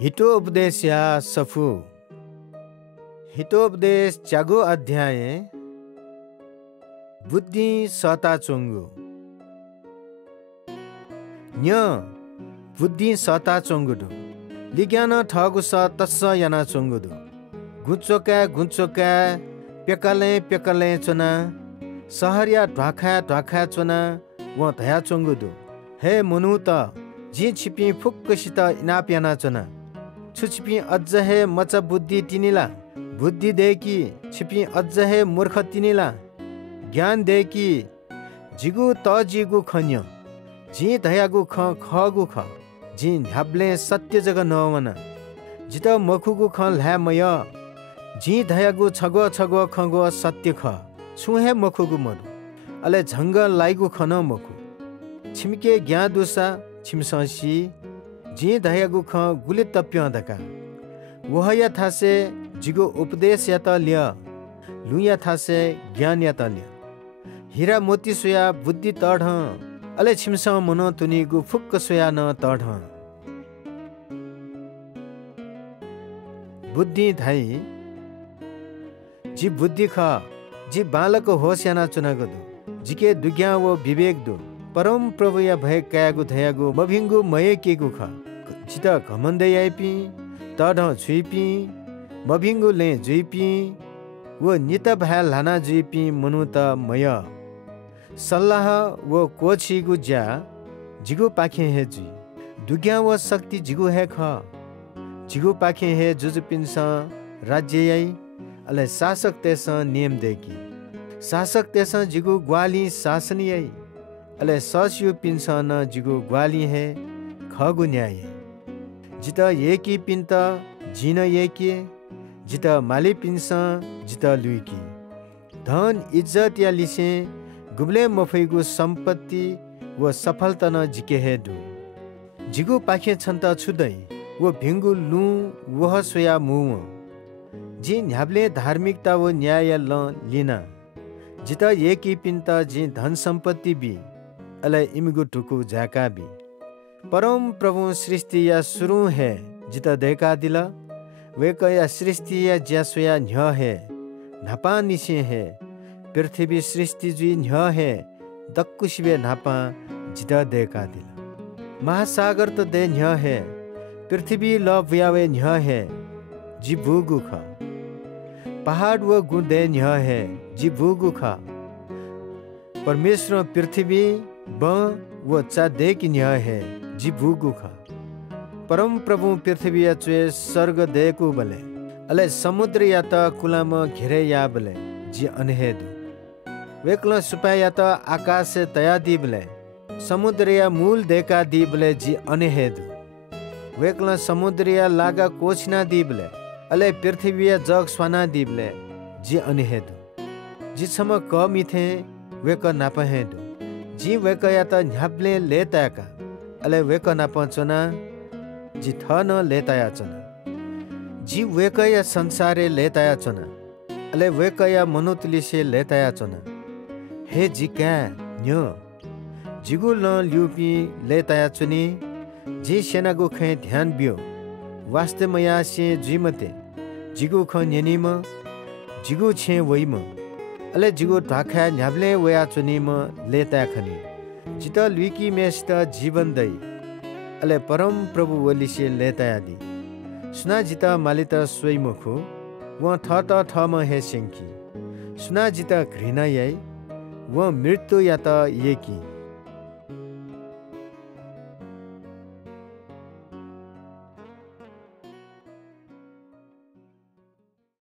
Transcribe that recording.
हितोपदेश या सफु हितोपदेश चागो अध्याय बुद्धि सता चोंगु न्य बुद्धि सता चोंगुदु लिज्ञान ठगु स तस्स याना चोंगुदु गुचोका पेकले चोना सहरिया ढ्वाखा चोना व धया चोंगुदु हे मुनु त जी छिपी फुक्कसित इनाप्याना चोना छुछिपी अझ हे मच बुद्धि तिनीला बुद्धि देकी छिपी अझ हे मूर्ख तिनीला ज्ञान देकी जिगु त जिगु खन्य जी धयागु खगु ख जी ह्याब्ले सत्य जग नवना जित मखुगु ख ल्यामय जी धयागु छगो खगो सत्य ख छुहे मखुगु मरु अले झंग लाइगु खन मखु छिमके ज्ञा दुसा छिमससी जी धयागु ख गुले तप्य दका वहया थासे जिगो उपदेश या त ल्य लुया थासे ज्ञान या त ल्य हीरा मोती सोया बुद्धि तढ अले छिमस मन तुनिगु फुक्क सोया न तढ बुद्धि धाई जी बुद्धि ख जी बालक होस याना चुनागदु जिके दुग्या वो विवेक दु परम प्रभु या भय कायागु धयागु मभिंगु मय केगु ख चित घमण्ड याइपी तढ छुइपी मभिंगु ले जुइपी वो नित भया लाना जुइपी मनु त मय सल्लाह वो कोछिगु ज्या जिगु पाखे हे जुइ दुग्या वो शक्ति जिगु हे ख जिगु पाखे हे जुजुपिन्स राज्य याइ अले शासक तेस नियम देकी शासक तेस जिगु ग्वाली शासन याइ अले सस्यु पिन्स न जिगु ग्वाली हे खगु न्याय जित येकी पिन्त जिन येकी जित माली पिन्स जित लुइकी धन इज्जत या लिसे गुब्ले मफैगु सम्पत्ति व सफलता न जिके हेदु जिगु पाखे छन्त छुदै वो भिंगु लु वह सोया मु जी न्याब्ले धार्मिकता व न्याय ल लिना जित येकी पिन्त जी धन सम्पत्ति बि अले इमिगु टुकु जाका बि परम प्रभु सृष्टि या शुरू है जित देखा दिला वेक या सृष्टि या ज्यासोया न्य है नापा निसे है पृथ्वी सृष्टि जुई न्य है दक्कुशिबे नापा जित देखा दिला महासागर त दे न्य है पृथ्वी ल व्यावे न्य है जी भूगु ख पहाड़ व गु दे न्य है जी भूगु ख परमेश्वर पृथ्वी ब वो चा देक न्य है जी भूगु ख परम प्रभु पृथ्वी या चुए स्वर्ग देकु बले अले समुद्र या त कुलाम घेरे या बले जी अनहेदु वेकल सुपा या त आकाश से तया दी बले समुद्र या मूल देका दी बले जी अनहेदु वेकल समुद्र या लागा कोछना दी बले अले पृथ्वी या जग स्वाना दी बले जी अनहेदु जी सम क मिथे वेक नापहेदु जी वेक या त न्याप्ले लेताका अले वेक नापचना जी थ न लेताया चना जी वेक या संसारे लेताया चना अले वेक या मनुतलिसे लेताया चना हे जी क्या न्यो जिगु ल ल्युपी लेताया चुनी जी सेनागु खे ध्यान बियो वास्तवमया से जिमते जिगु ख न्यनिम जिगु छे वइम अले जिगु ढाखा न्याब्ले वया चुनिम लेता खनी जित लुइकी मेस्ट जीवन दै अले परम प्रभु वलिसे लेता आदि सुना जित मालित सोइ मुखु व थ म हे सेंकी सुना जित घृणा याइ व मृत्यु या त येकी